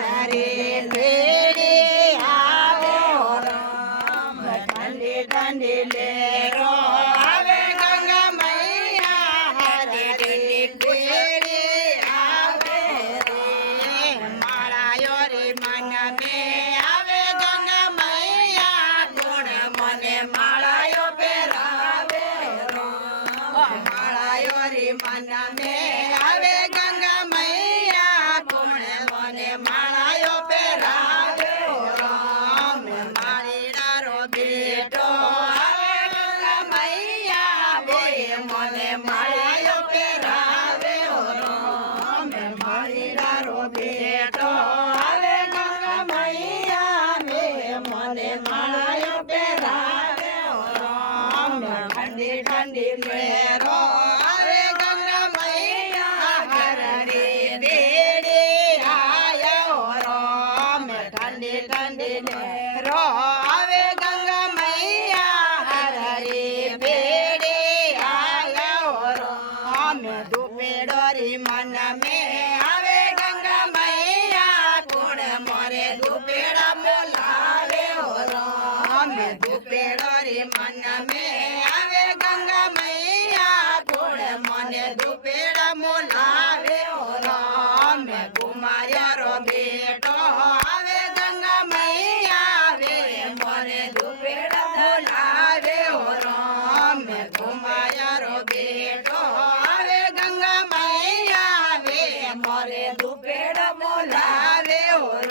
હર રે ભેડે આવો રામ ઠંડી ઠંડી લેરો આવે ગંગા મૈયા હર રે ભેડે આવે રે માળાયો રે મન મે આવે ગંગા મૈયા ગુણ મને માળાયો પહેરાવે માળાયો રે મન મે આવે ગંગા મૈયા ગુણ મને માળાયો પહેરાવે રામ માળીડારો બેટો આવે ગંગા મૈયા બે મને માળાયો પહેરાવે રામ માળીડારો બેટો આવે ગંગા મૈયા બે મને માળાયો પહેરાવે રામ ઠંડી ઠંડી મેરો આવે ગંગા મૈયા હર રે બેડે આયો રામ ઠંડી ઠંડી મેરો આવે ગંગા મૈયા હર રે બેડે આયો રામ દુપેડો રે મન મે આવે ગંગા મૈયા કોણ મોરે દુપેડા બોલાવે રામ દુપેડો રે મન મે આવે ગંગા મૈયા કોણ મને દુપેડા બોલાવે રામ કુમાર્યો બેટો આવે ગંગા મૈયા રે મને દુપેડા બોલાવે રામ કુમાર્યો બેટો આવે ગંગા મૈયા રે મોરે દુપેડા બોલાવે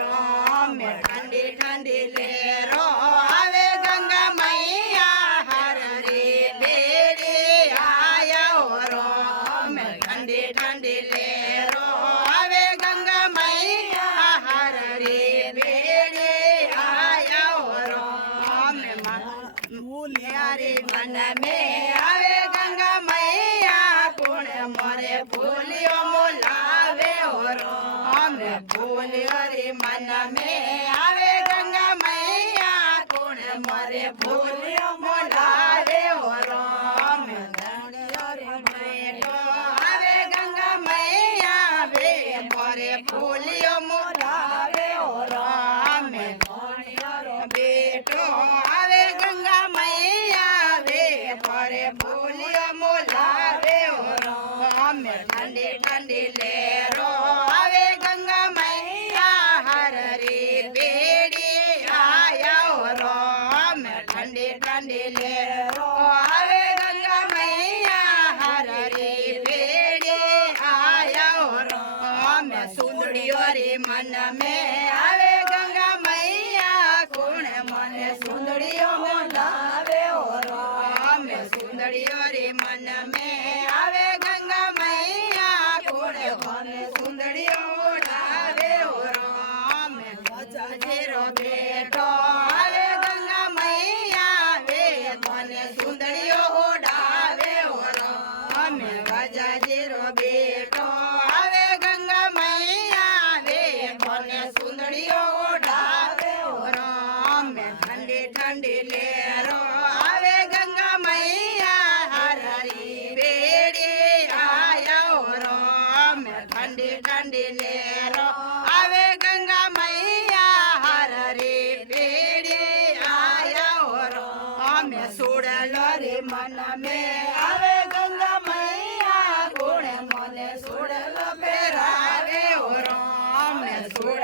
રામ ઠંડી ઠંડી લેરો આવે ગંગા મૈયા હર રે બેડે આયો રામ ઠંડી ઠંડી લેરો આવે ગંગા મૈયા હર રે બેડે આયો રામ ફૂલિયારે મન મે આવે ગંગા મૈયા કોણ મોરે ફૂલિયો મોલાવે રામ ફૂલિયારે મન મે આવે ગંગા મૈયા કોણ મોરે ફૂલિયો મોલાવે રામ બેટો આવે ગંગા મૈયા વે મોરે ફૂલિયો મોલાવે રામ બેટો આવે ગંગા મૈયા વે મોરે ફૂલિયો મોલાવે રામ ઠંડી ઠંડી લેરો આવે ગંગા મૈયા હર રે બેડે આયો રામ ઠંડી ઠંડી લેરો આવે ગંગા મૈયા હર રે બેડે આયો રામ સુંદડીઓ રે મન મે આવે ગંગા મૈયા કોણ મને સુંદડીઓ બોલાવે રામ સુંદડીઓ રે મન મે આવે ગંગા મૈયા કોણ મને સુંદડીઓ બોલાવે રામ વજાજીરો બેટો આવે ગંગા મૈયા વે મને સુંદડીઓ ઓડાવે રામ વજાજીરો બેટો આવે ગંગા મૈયા વે મને સુંદડીઓ ઓડાવે રામ ઠંડી ઠંડી લેરો આવે ગંગા મૈયા હર રે બેડે આયો રામ ઠંડી ઠંડી લેરો આવે ગંગા મૈયા હર રે બેડે આયો રામ સોડલો રે મન મે આવે ગંગા મૈયા કોણ મને સોડલો પહેરાવે રામ સોડલો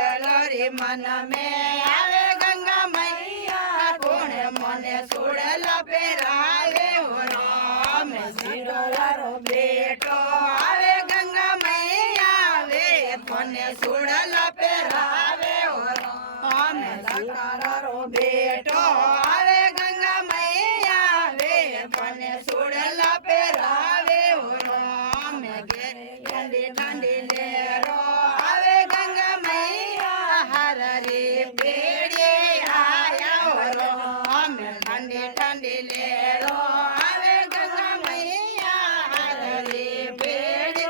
રે મન મે આવે ગંગા મૈયા કોણ મને સોડલો પહેરાવે રામ સિરોલારો બેટો આવે ગંગા મૈયા વે મને સોડલો પહેરાવે રામ લકારો બેટો આવે ગંગા મૈયા વે મને સોડલો પહેરાવે રામ ઠંડી ઠંડી લેરો આવે ગંગા મૈયા હર રે બેડે આયો રામ ઠંડી ઠંડી લેરો આવે ગંગા મૈયા હર રે બેડે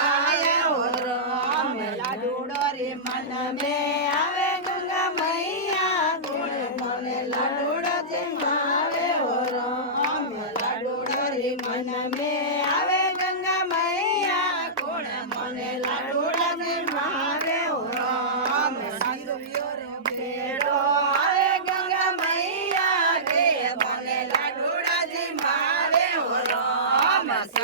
આયો રામ લાડુડો રે મન મે આવે ગંગા મૈયા ગુણ મને લાડુડો જે માવે રામ લાડુડો રે મન મે આવે ગંગા મૈયા કોણ મને લાડુડા જે માવે રામ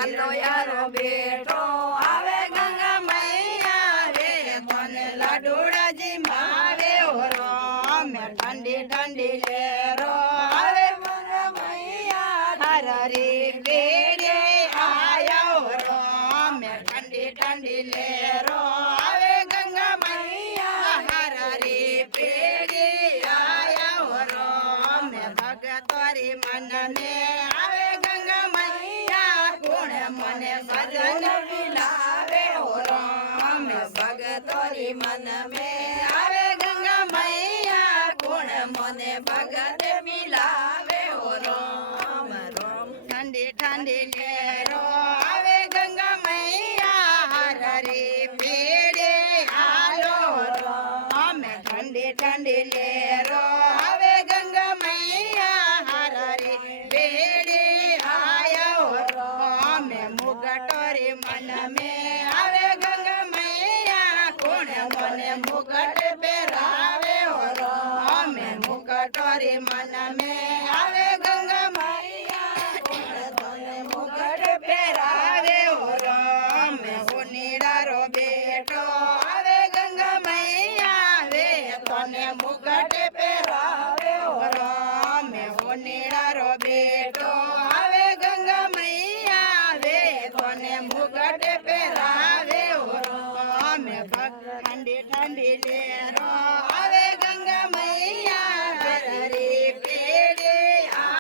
ચાલો યારો બેઠો આવે ગંગા મૈયા રે કોને લાડુડાજી માવે ઓરો અમે ઠંડી ઠંડી લેરો આવે ગંગા મૈયા હરરી બેડે આયા ઓરો અમે ઠંડી ઠંડી લેરો આવે ગંગા મૈયા હરરી બેડે આયા ઓરો અમે ભગતોરી મન મે આવે ગંગા મૈયા કોણ મને ભજન મિલાવે ઓરો અમે ભગતોરી મન મે આવે ગંગા મૈયા કોણ મને ભગત મિલાવે ઓરો ઠંડી ઠંડી લેરો આવે ગંગા મૈયા હરરી પેડે હાલો અમે ઠંડી ઠંડી લેરો આવે ગંગા મૈયા હરરી પેડે આયો અમે મુગટોરી મન મે આવે ગંગા મૈયા કોણ મને મુગટ પહેરાવે ઓરો અમે મુગટોરી મન